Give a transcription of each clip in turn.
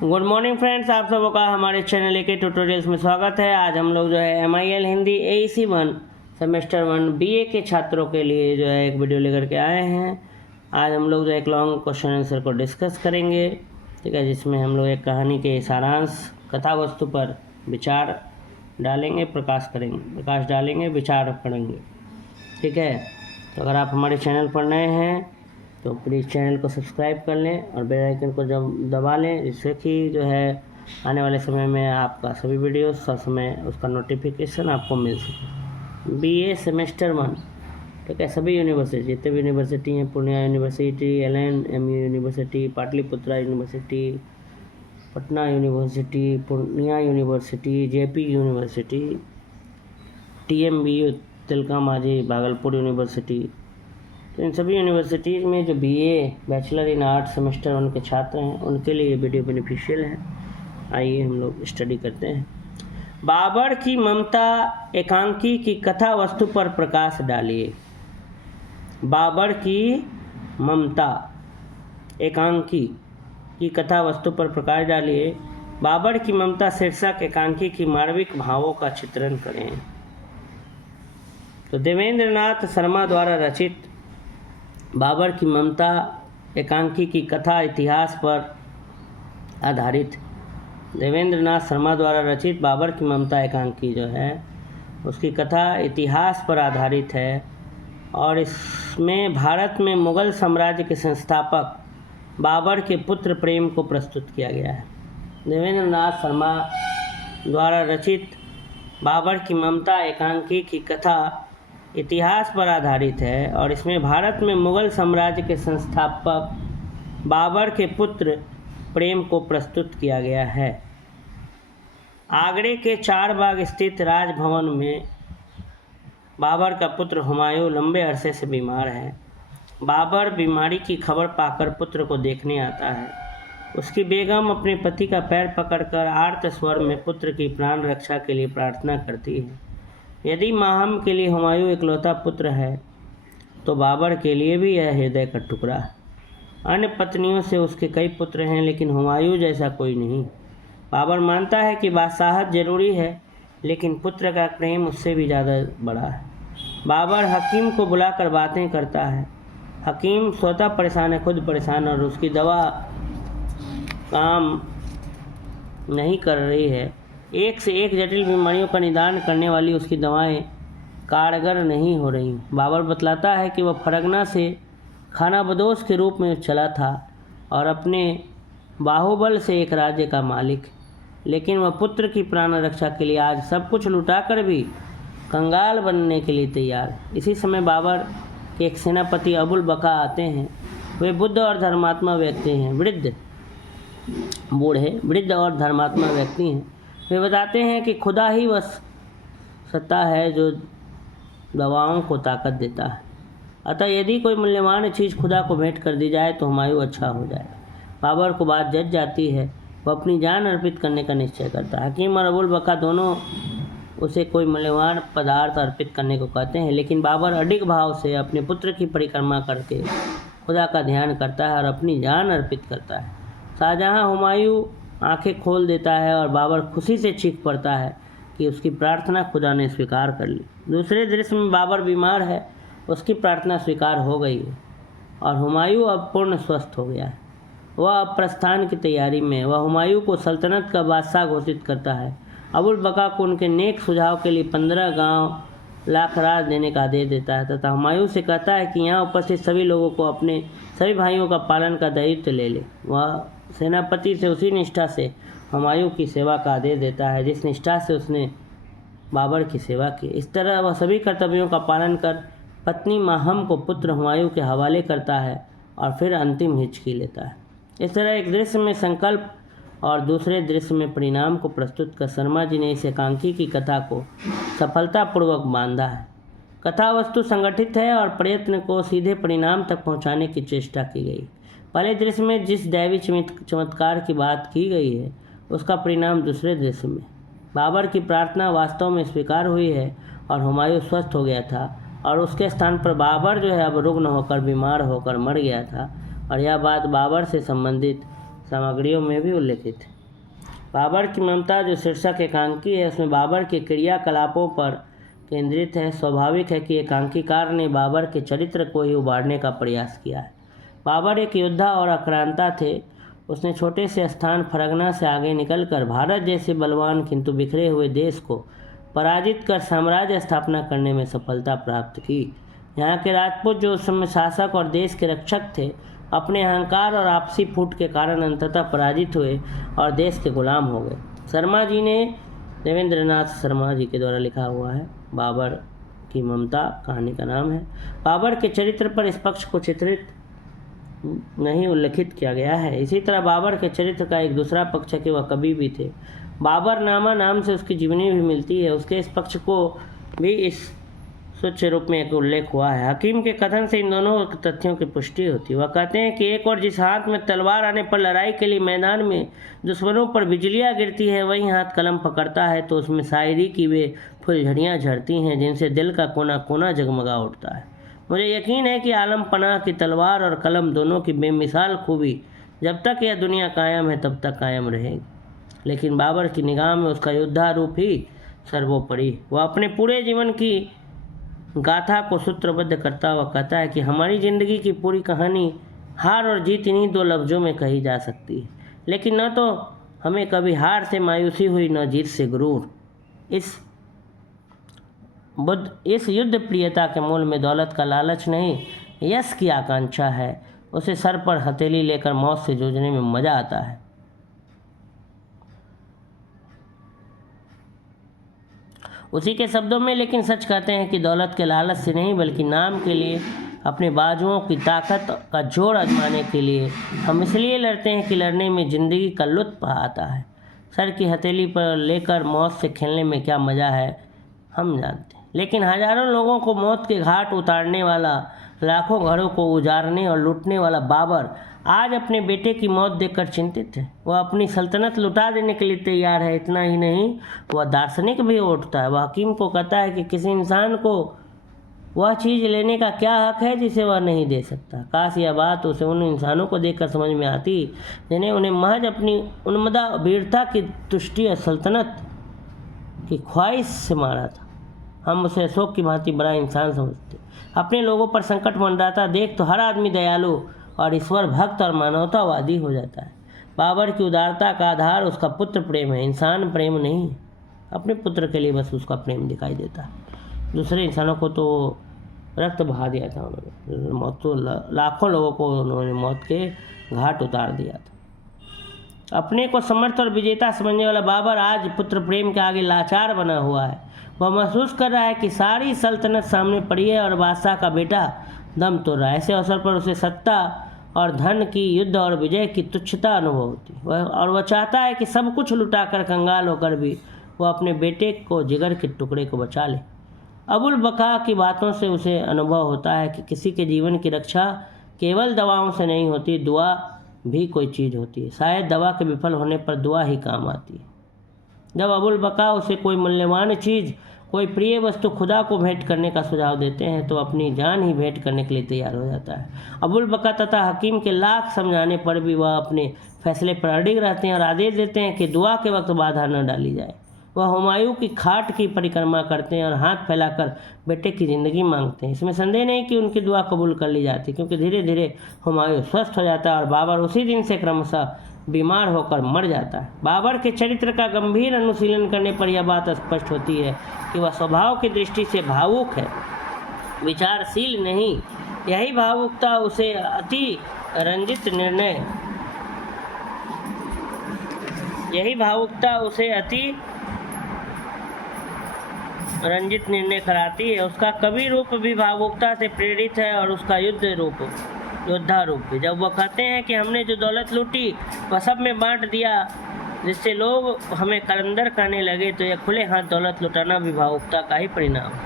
Good morning friends, आप सबों का हमारे चैनल के ट्यूटोरियल्स में स्वागत है। आज हम लोग जो है MIL Hindi AEC 1 semester 1 BA के छात्रों के लिए जो है एक वीडियो लेकर के आए हैं। आज हम लोग जो एक लॉन्ग क्वेश्चन आंसर को डिस्कस करेंगे, ठीक है, जिसमें हम लोग एक कहानी के सारांश कथा वस्तु पर विचार डालेंगे, प्रकाश डालेंगे, विचार करेंगे, ठीक है। तो अगर आप हमारे चैनल पर नए हैं तो प्लीज़ चैनल को सब्सक्राइब कर लें और बेल आइकन को जब दबा लें, जिससे कि जो है आने वाले समय में आपका सभी वीडियोस समय उसका नोटिफिकेशन आपको मिल सके। BA सेमेस्टर 1, ठीक है, सभी यूनिवर्सिटी, जितने भी यूनिवर्सिटी हैं, Purnia university, LNMU university, Pataliputra university, Patna university, Purnia university, JP university, TMBU Tilka Manjhi Bhagalpur university, तो इन सभी यूनिवर्सिटीज़ में जो BA bachelor in art semester 1 के छात्र हैं उनके लिए ये वीडियो बेनिफिशियल है। आइए हम लोग स्टडी करते हैं। बाबर की ममता एकांकी की कथा वस्तु पर प्रकाश डालिए। बाबर की ममता एकांकी की कथा वस्तु पर प्रकाश डालिए। बाबर की ममता शीर्षक एकांकी की मार्मिक भावों का चित्रण करें। तो देवेंद्र नाथ शर्मा द्वारा रचित बाबर की ममता एकांकी की कथा इतिहास पर आधारित। देवेंद्र नाथ शर्मा द्वारा रचित बाबर की ममता एकांकी जो है उसकी कथा इतिहास पर आधारित है और इसमें भारत में मुग़ल साम्राज्य के संस्थापक बाबर के पुत्र प्रेम को प्रस्तुत किया गया है। देवेंद्र नाथ शर्मा द्वारा रचित बाबर की ममता एकांकी की कथा इतिहास पर आधारित है और इसमें भारत में मुग़ल साम्राज्य के संस्थापक बाबर के पुत्र प्रेम को प्रस्तुत किया गया है। आगरे के चारबाग स्थित राजभवन में बाबर का पुत्र हुमायूं लंबे अरसे से बीमार है। बाबर बीमारी की खबर पाकर पुत्र को देखने आता है। उसकी बेगम अपने पति का पैर पकड़कर आर्त स्वर में पुत्र की प्राण रक्षा के लिए प्रार्थना करती है। यदि माहम के लिए हुमायूं इकलौता पुत्र है तो बाबर के लिए भी यह हृदय का टुकड़ा है। अन्य पत्नियों से उसके कई पुत्र हैं, लेकिन हुमायूं जैसा कोई नहीं। बाबर मानता है कि बादशाहत जरूरी है, लेकिन पुत्र का प्रेम उससे भी ज़्यादा बड़ा है। बाबर हकीम को बुलाकर बातें करता है। हकीम स्वतः परेशान है, खुद परेशान, और उसकी दवा काम नहीं कर रही है। एक से एक जटिल बीमारियों का निदान करने वाली उसकी दवाएं कारगर नहीं हो रही। बाबर बतलाता है कि वह फरगना से खानाबदोश के रूप में चला था और अपने बाहुबल से एक राज्य का मालिक, लेकिन वह पुत्र की प्राण रक्षा के लिए आज सब कुछ लुटाकर भी कंगाल बनने के लिए तैयार। इसी समय बाबर के एक सेनापति अबुल बका आते हैं। वे बुद्ध और धर्मात्मा व्यक्ति हैं, वृद्ध और धर्मात्मा व्यक्ति हैं। वे बताते हैं कि खुदा ही वह सत्ता है जो दवाओं को ताकत देता है। अतः यदि कोई मूल्यवान चीज़ खुदा को भेंट कर दी जाए तो हुमायूं अच्छा हो जाएगा। बाबर को बात जच जाती है। वह अपनी जान अर्पित करने का निश्चय करता है। हकीम और अबुल बका दोनों उसे कोई मूल्यवान पदार्थ अर्पित करने को कहते हैं, लेकिन बाबर अडिग भाव से अपने पुत्र की परिक्रमा करके खुदा का ध्यान करता है और अपनी जान अर्पित करता है। शाहजहां हुमायूं आंखें खोल देता है और बाबर खुशी से चीख पड़ता है कि उसकी प्रार्थना खुदा ने स्वीकार कर ली। दूसरे दृश्य में बाबर बीमार है, उसकी प्रार्थना स्वीकार हो गई है और हुमायूं अब पूर्ण स्वस्थ हो गया है। वह अब प्रस्थान की तैयारी में। वह हुमायूं को सल्तनत का बादशाह घोषित करता है। अबुल बका को उनके नेक सुझाव के लिए 15 गांव लाख राज देने का आदेश देता है तथा हुमायूं से कहता है कि यहाँ उपस्थित सभी लोगों को अपने सभी भाइयों का पालन का दायित्व ले ले। वह सेनापति से उसी निष्ठा से हुमायूं की सेवा का आदेश देता है जिस निष्ठा से उसने बाबर की सेवा की। इस तरह वह सभी कर्तव्यों का पालन कर पत्नी माहम को पुत्र हुमायूं के हवाले करता है और फिर अंतिम हिचकी लेता है। इस तरह एक दृश्य में संकल्प और दूसरे दृश्य में परिणाम को प्रस्तुत कर शर्मा जी ने इस एकांकी की कथा को सफलतापूर्वक बांधा है। कथा वस्तु संगठित है और प्रयत्न को सीधे परिणाम तक पहुंचाने की चेष्टा की गई। पहले दृश्य में जिस दैवी चमत्कार की बात की गई है उसका परिणाम दूसरे दृश्य में। बाबर की प्रार्थना वास्तव में स्वीकार हुई है और हुमायूं स्वस्थ हो गया था और उसके स्थान पर बाबर जो है अब रुग्ण होकर बीमार होकर मर गया था और यह बात बाबर से संबंधित सामग्रियों में भी उल्लेखित है। बाबर की ममता जो शीर्षक एकांकी है, उसमें बाबर के क्रियाकलापों पर केंद्रित है। स्वाभाविक है कि एकांकीकार ने बाबर के चरित्र को ही उभारने का प्रयास किया है। बाबर एक योद्धा और आक्रांता थे। उसने छोटे से स्थान फरगना से आगे निकलकर भारत जैसे बलवान किंतु बिखरे हुए देश को पराजित कर साम्राज्य स्थापना करने में सफलता प्राप्त की। यहाँ के राजपूत जो उस समय शासक और देश के रक्षक थे, अपने अहंकार और आपसी फूट के कारण अंततः पराजित हुए और देश के गुलाम हो गए। शर्मा जी ने, देवेंद्रनाथ शर्मा जी के द्वारा लिखा हुआ है, बाबर की ममता कहानी का नाम है। बाबर के चरित्र पर इस पक्ष को चित्रित नहीं उल्लेखित किया गया है। इसी तरह बाबर के चरित्र का एक दूसरा पक्ष है कि वह कवि भी थे। बाबरनामा नाम से उसकी जीवनी भी मिलती है। उसके इस पक्ष को भी इस स्वच्छ रूप में एक उल्लेख हुआ है। हकीम के कथन से इन दोनों तथ्यों की पुष्टि होती है। वह कहते हैं कि एक और जिस हाथ में तलवार आने पर लड़ाई के लिए मैदान में दुश्मनों पर बिजलियाँ गिरती है, वही हाथ कलम पकड़ता है तो उसमें शायरी की वे फुलझड़ियाँ झड़ती हैं जिनसे दिल का कोना कोना जगमगा उठता है। मुझे यकीन है कि आलम पनाह की तलवार और कलम दोनों की बेमिसाल खूबी जब तक यह दुनिया कायम है तब तक कायम रहेगी। लेकिन बाबर की निगाह में उसका योद्धा रूप ही सर्वोपरि। वह अपने पूरे जीवन की गाथा को सूत्रबद्ध करता हुआ कहता है कि हमारी ज़िंदगी की पूरी कहानी हार और जीत इन्हीं दो लफ्ज़ों में कही जा सकती है, लेकिन न तो हमें कभी हार से मायूसी हुई, न जीत से गुरूर। इस युद्ध प्रियता के मूल में दौलत का लालच नहीं, यश की आकांक्षा है। उसे सर पर हथेली लेकर मौत से जूझने में मज़ा आता है। उसी के शब्दों में लेकिन सच कहते हैं कि दौलत के लालच से नहीं, बल्कि नाम के लिए, अपने बाजुओं की ताकत का जोर आजमाने के लिए हम इसलिए लड़ते हैं कि लड़ने में ज़िंदगी का लुत्फ़ आता है। सर की हथेली पर लेकर मौत से खेलने में क्या मज़ा है हम जानते हैं। लेकिन हज़ारों लोगों को मौत के घाट उतारने वाला, लाखों घरों को उजाड़ने और लूटने वाला बाबर आज अपने बेटे की मौत देखकर चिंतित है। वह अपनी सल्तनत लुटा देने के लिए तैयार है। इतना ही नहीं, वह दार्शनिक भी उठता है। वह हकीम को कहता है कि किसी इंसान को वह चीज़ लेने का क्या हक है जिसे वह नहीं दे सकता। काश यह बात उसे उन इंसानों को देखकर समझ में आती जिन्हें उन्हें महज अपनी उन्मदा वीरता की तुष्टि और सल्तनत की ख्वाहिश से मारा था। हम उसे अशोक की भांति बड़ा इंसान समझते। अपने लोगों पर संकट मंडराता देख तो हर आदमी दयालु और ईश्वर भक्त और मानवतावादी हो जाता है। बाबर की उदारता का आधार उसका पुत्र प्रेम है, इंसान प्रेम नहीं है। अपने पुत्र के लिए बस उसका प्रेम दिखाई देता है। दूसरे इंसानों को तो रक्त बहा दिया था उन्होंने, मौत तो लाखों लोगों को उन्होंने मौत के घाट उतार दिया था। अपने को समर्थ और विजेता समझने वाला बाबर आज पुत्र प्रेम के आगे लाचार बना हुआ है। वह महसूस कर रहा है कि सारी सल्तनत सामने पड़ी है और बादशाह का बेटा दम तोड़ रहा है। ऐसे अवसर पर उसे सत्ता और धन की, युद्ध और विजय की तुच्छता अनुभव होती है और वह चाहता है कि सब कुछ लुटाकर कंगाल होकर भी वह अपने बेटे को, जिगर के टुकड़े को बचा ले। अबुल बका की बातों से उसे अनुभव होता है कि किसी के जीवन की रक्षा केवल दवाओं से नहीं होती, दुआ भी कोई चीज़ होती है। शायद दवा के विफल होने पर दुआ ही काम आती है। जब अबुल बका उसे कोई मूल्यवान चीज़, कोई प्रिय वस्तु खुदा को भेंट करने का सुझाव देते हैं तो अपनी जान ही भेंट करने के लिए तैयार हो जाता है। अबुल बका तथा हकीम के लाख समझाने पर भी वह अपने फैसले पर अडिग रहते हैं और आदेश देते हैं कि दुआ के वक्त बाधा न डाली जाए। वह हुमायूं की खाट की परिक्रमा करते हैं और हाथ फैलाकर बेटे की ज़िंदगी मांगते हैं। इसमें संदेह नहीं कि उनकी दुआ कबूल कर ली जाती, क्योंकि धीरे धीरे हुमायूं स्वस्थ हो जाता है और बाबर उसी दिन से क्रमशः बीमार होकर मर जाता है। बाबर के चरित्र का गंभीर अनुशीलन करने पर यह बात स्पष्ट होती है कि वह स्वभाव की दृष्टि से भावुक है, विचारशील नहीं। यही भावुकता उसे अति रंजित निर्णय कराती है। उसका कवि रूप भी भावुकता से प्रेरित है और उसका योद्धा रूप भी। जब वह कहते हैं कि हमने जो दौलत लूटी वह सब में बांट दिया जिससे लोग हमें कलंदर कहने लगे, तो यह खुले हाथ दौलत लुटाना भी भावुकता का ही परिणाम है।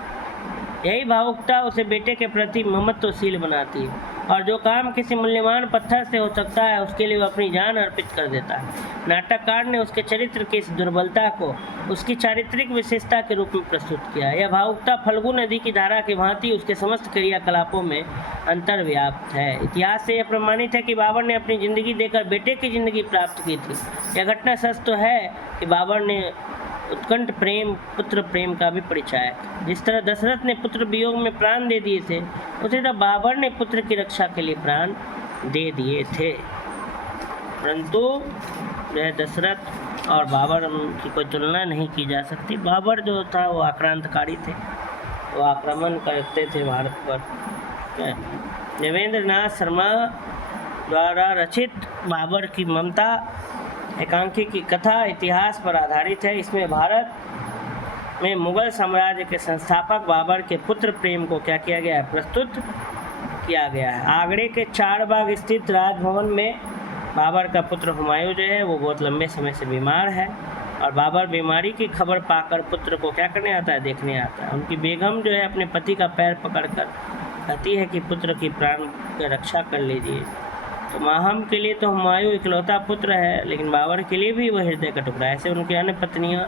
यही भावुकता उसे बेटे के प्रति ममत्वशील बनाती है। और जो काम किसी मूल्यवान पत्थर से हो सकता है उसके लिए वो अपनी जान अर्पित कर देता है। नाटककार ने उसके चरित्र की इस दुर्बलता को उसकी चारित्रिक विशेषता के रूप में प्रस्तुत किया। यह भावुकता फल्गु नदी की धारा की भांति उसके समस्त क्रियाकलापों में अंतर्व्याप्त है। इतिहास से यह प्रमाणित है कि बाबर ने अपनी जिंदगी देकर बेटे की जिंदगी प्राप्त की थी। यह घटना सच तो है कि बाबर ने उत्कंठ प्रेम, पुत्र प्रेम का भी परिचायक। जिस तरह दशरथ ने पुत्र वियोग में प्राण दे दिए थे, उसी तरह बाबर ने पुत्र की रक्षा के लिए प्राण दे दिए थे। परंतु यह दशरथ और बाबर की कोई तुलना नहीं की जा सकती। बाबर जो था वो आक्रांतकारी थे, वो आक्रमण करते थे भारत पर। देवेंद्र नाथ शर्मा द्वारा रचित बाबर की ममता एकांकी की कथा इतिहास पर आधारित है। इसमें भारत में मुगल साम्राज्य के संस्थापक बाबर के पुत्र प्रेम को क्या किया गया है, प्रस्तुत किया गया है। आगरे के चारबाग स्थित राजभवन में बाबर का पुत्र हुमायूं जो है वो बहुत लंबे समय से बीमार है और बाबर बीमारी की खबर पाकर पुत्र को क्या करने आता है, देखने आता है। उनकी बेगम जो है अपने पति का पैर पकड़कर कहती है कि पुत्र की प्राण की रक्षा कर लीजिए। तो माहम के लिए तो हुमायूं इकलौता पुत्र है, लेकिन बाबर के लिए भी वह हृदय का टुकड़ा है। ऐसे उनके अन्य पत्नियां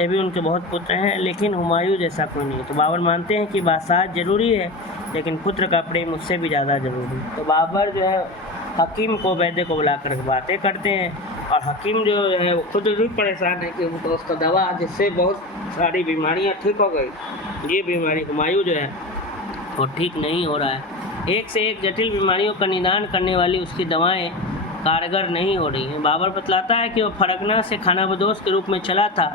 ये भी उनके बहुत पुत्र हैं, लेकिन हुमायूं जैसा कोई नहीं। तो बाबर मानते हैं कि बादशाह जरूरी है, लेकिन पुत्र का प्रेम उससे भी ज़्यादा जरूरी। तो बाबर जो है हकीम को, वैद्य को बुलाकर बातें करते हैं और हकीम जो है वो खुद भी परेशान है कि उनको उसका दवा जिससे बहुत सारी बीमारियाँ ठीक हो गई, ये बीमारी हुमायूं जो है वो ठीक नहीं हो रहा है। एक से एक जटिल बीमारियों का निदान करने वाली उसकी दवाएं कारगर नहीं हो रही हैं। बाबर बतलाता है कि वह फरगना से खानाबदोश के रूप में चला था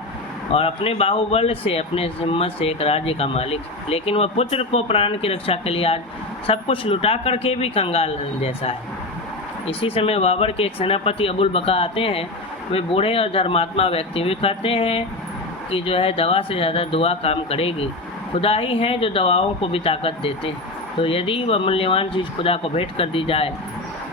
और अपने बाहुबल से, अपने हिम्मत से एक राज्य का मालिक, लेकिन वह पुत्र को प्राण की रक्षा के लिए आज सब कुछ लुटा करके भी कंगाल जैसा है। इसी समय बाबर के एक सेनापति अबुल बका आते हैं। वे बूढ़े और धर्मात्मा व्यक्ति। वे कहते हैं कि जो है दवा से ज़्यादा दुआ काम करेगी। खुदा ही है जो दवाओं को भी ताकत देते हैं, तो यदि वह मूल्यवान चीज़ खुदा को भेंट कर दी जाए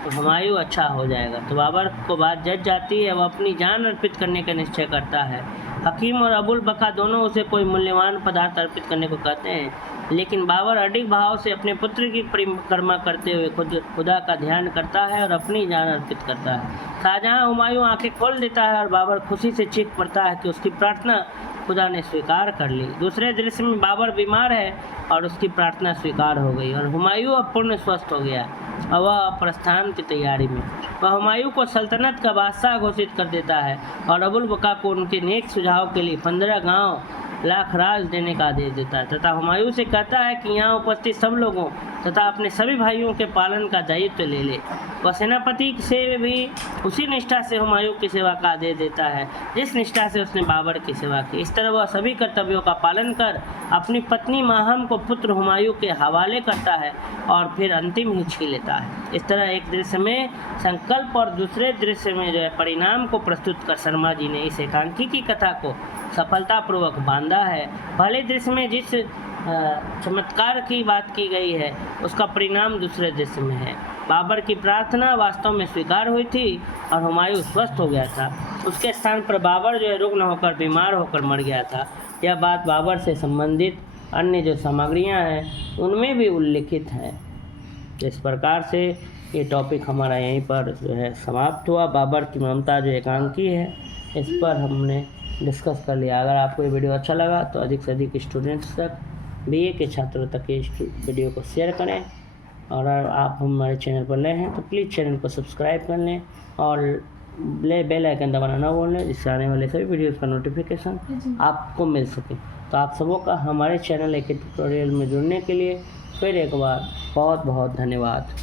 तो हुमायूं अच्छा हो जाएगा। तो बाबर को बात जच जाती है। वह अपनी जान अर्पित करने का निश्चय करता है। हकीम और अबुल बका दोनों उसे कोई मूल्यवान पदार्थ अर्पित करने को कहते हैं, लेकिन बाबर अडिग भाव से अपने पुत्र की परिक्रमा करते हुए खुदा का ध्यान करता है और अपनी जान अर्पित करता है। शाहजहां हुमायूं आंखें खोल देता है और बाबर खुशी से चीख पड़ता है कि उसकी प्रार्थना खुदा ने स्वीकार कर ली। दूसरे दृश्य में बाबर बीमार है और उसकी प्रार्थना स्वीकार हो गई और हुमायूं अब पूर्ण स्वस्थ हो गया और वह प्रस्थान की तैयारी में। वह हुमायूं को सल्तनत का बादशाह घोषित कर देता है और अबुल बका को उनके नेक सुझाव के लिए 15 गांव लाख राज देने का आदेश देता है तथा हुमायूं से कहता है कि यहाँ उपस्थित सब लोगों तथा अपने सभी भाइयों के पालन का दायित्व ले ले। वह सेनापति से भी उसी निष्ठा से हुमायूं की सेवा का आदेश देता है जिस निष्ठा से उसने बाबर की सेवा की। इस तरह वह सभी कर्तव्यों का पालन कर अपनी पत्नी माहम को पुत्र हुमायूं के हवाले करता है और फिर अंतिम ही छीन लेता है। इस तरह एक दृश्य में संकल्प और दूसरे दृश्य में जो है परिणाम को प्रस्तुत कर शर्मा जी ने इस एकांकी की कथा को सफलतापूर्वक बांधा है। पहले दृश्य में जिस चमत्कार की बात की गई है उसका परिणाम दूसरे दृश्य में है। बाबर की प्रार्थना वास्तव में स्वीकार हुई थी और हुमायूं स्वस्थ हो गया था। उसके स्थान पर बाबर जो है रुग्ण होकर, बीमार होकर मर गया था। यह बात बाबर से संबंधित अन्य जो सामग्रियां हैं उनमें भी उल्लिखित है। इस प्रकार से ये टॉपिक हमारा यहीं पर जो है समाप्त हुआ। बाबर की ममता जो एकांकी है इस पर हमने डिस्कस कर लिया। अगर आपको ये वीडियो अच्छा लगा तो अधिक से अधिक स्टूडेंट्स तक, बीए के छात्रों तक इस वीडियो को शेयर करें और अगर आप हमारे चैनल पर नए हैं तो प्लीज़ चैनल को सब्सक्राइब कर लें और बेल आइकन दबाना ना भूलें जिससे आने वाले सभी वीडियोस का नोटिफिकेशन आपको मिल सके। तो आप सबों का हमारे चैनल एक ट्यूटोरियल में जुड़ने के लिए फिर एक बार बहुत बहुत धन्यवाद।